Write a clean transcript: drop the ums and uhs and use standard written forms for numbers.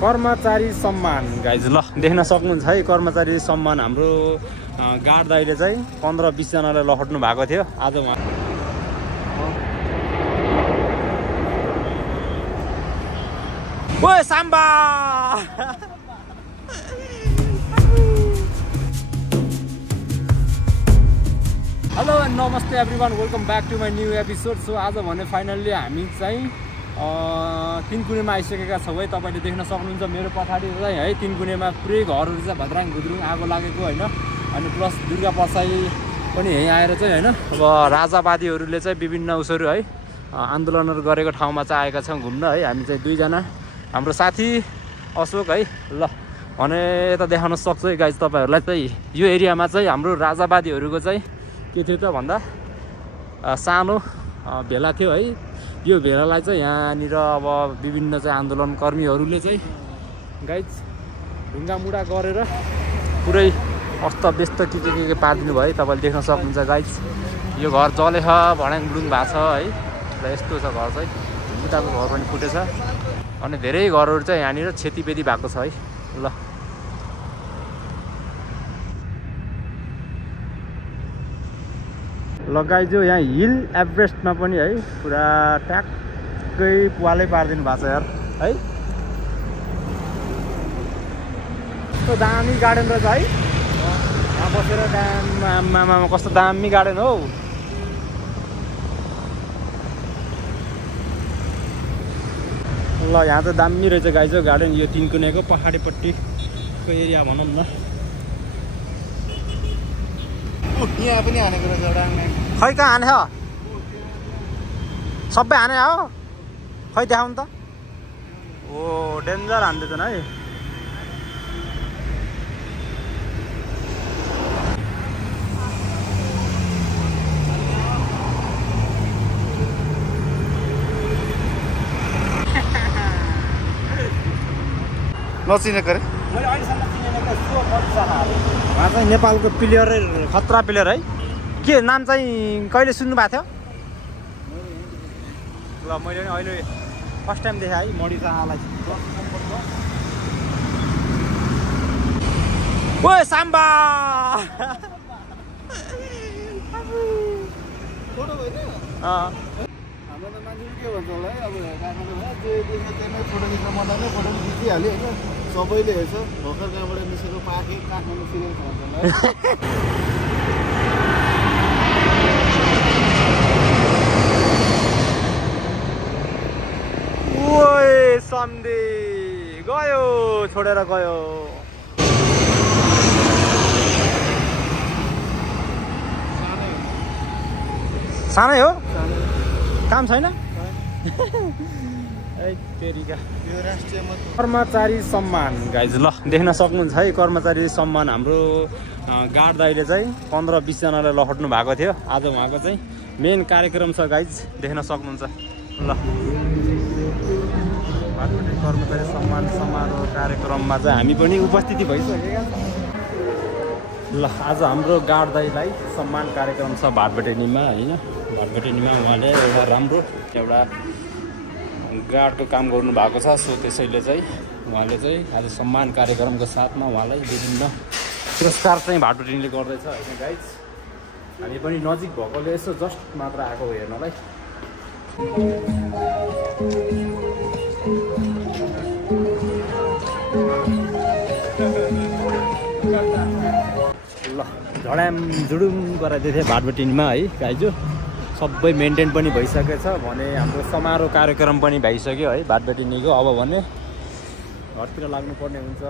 कर्मचारी सम्मान गाइज ल देख्न सक्नुहुन्छ है कर्मचारी सम्मान हाम्रो गार्ड दाइले चाहिँ 15-20 जनालाई लखट्नु भएको थियो आज उहाँ ओए साम्बा हेलो एन्ड नमस्ते everyone welcome back to my new episode. So आज भने फाइनल्ली हामी चाहिँ तिनकुनेमा आइसकेका छौँ है। तपाईँले देख्न सक्नुहुन्छ मेरो पछाडि चाहिँ है तिनकुनेमा पुरै घरहरू चाहिँ भद्राङ भुद्रुङ आगो लागेको होइन। अनि प्लस दुर्गा पसाई पनि यहीँ आएर चाहिँ होइन अब राजावादीहरूले चाहिँ विभिन्न उसहरू है आन्दोलनहरू गरेको ठाउँमा चाहिँ आएका छौँ घुम्न है। हामी चाहिँ दुईजना हाम्रो साथी अशोक है ल भने यता देखाउन सक्छु है गाइज तपाईँहरूलाई चाहिँ यो एरियामा चाहिँ हाम्रो राजावादीहरूको चाहिँ के थियो त भन्दा सानो भेला थियो है। यो भेलालाई चाहिँ यहाँनिर अब विभिन्न चाहिँ आन्दोलनकर्मीहरूले चाहिँ गाइज ढुङ्गामुढा गरेर पुरै अस्तव्यस्त के पारिदिनु भयो। तपाईँले देख्न सक्नुहुन्छ गाइज यो घर जलेछ भड्याङबुडुङ भएको छ है। र यस्तो छ घर चाहिँ उताको घर पनि फुटेछ अनि धेरै घरहरू चाहिँ यहाँनिर क्षतिपेती भएको छ है। लगाइदियो यहाँ हिल एभरेस्टमा पनि है पुरा ट्याक्कै पुवालै पारिदिनु भएको छ यार है। कस्तो दामी गार्डन रहेछ है यहाँ बसेर आमामा कस्तो दामी गार्डन हो। ल यहाँ चाहिँ दामी रहेछ गाइज गार्डन यो तिनकुनेको पहाडीपट्टिको एरिया भनौँ न। यहाँ पनि हानेको रहेछ एउटा खै कहाँ हाने हो सबै हाने हो खै देखाउनु त। ओ डेन्जर हान्दैछन् है। नचिनेको रे मैले अहिलेसम्म चिनेको उहाँ चाहिँ नेपालको प्लेयर खतरा प्लेयर है। के नाम चाहिँ कहिले सुन्नु भएको थियो? ल मैले पनि अहिले फर्स्ट टाइम देखेँ है मणि शाहलाई। ओए साम्बा फोटो होइन हाम्रो त मान्छेले के भन्छ होला है अब काठमाडौँमा जे देख्छ त्यसमै फोटो खिच्न मन लाग्ने फोटो पनि खिचिहाल्यो होइन। सबैले हेर्छ भर्खर कहाँबाट निस्केको पार्के काठमाडौँ सिरियल भन्छ होला है। ओए सन्डे गयो छोडेर गयो। सानै हो काम छैन कर्मचारी सम्मान गाइज ल देख्न सक्नुहुन्छ है कर्मचारी सम्मान हाम्रो गार्ड दाइले चाहिँ 15-20 जनालाई लखट्नु भएको थियो आज उहाँको चाहिँ मेन कार्यक्रम छ गाइज देख्न सक्नुहुन्छ। ल कर्मचारी सम्मान समारोह कार्यक्रममा चाहिँ हामी पनि उपस्थिति भइसकेका छौँ। ल आज हाम्रो गार्ड दाइलाई सम्मान कार्यक्रम छ भाटबटेनीमा होइन। भाटबटेनीमा उहाँले एउटा राम्रो एउटा गार्डको काम गर्नु भएको छ। सो त्यसैले चाहिँ उहाँले चाहिँ आज सम्मान कार्यक्रमको साथमा उहाँलाई विभिन्न पुरस्कार चाहिँ भाटबटेनीले गर्दैछ होइन गाइज। हामी पनि नजिक भएकोले यसो जस्ट मात्र आएको हेर्नलाई। ल झड्याम जुडुम गराइदिएको थिएँ भाटबटेनीमा है गाइजो। सबै मेन्टेन पनि भइसकेछ भने हाम्रो समारोह कार्यक्रम पनि भइसक्यो है भाटबटेनीको। अब भने घरतिर लाग्नुपर्ने हुन्छ।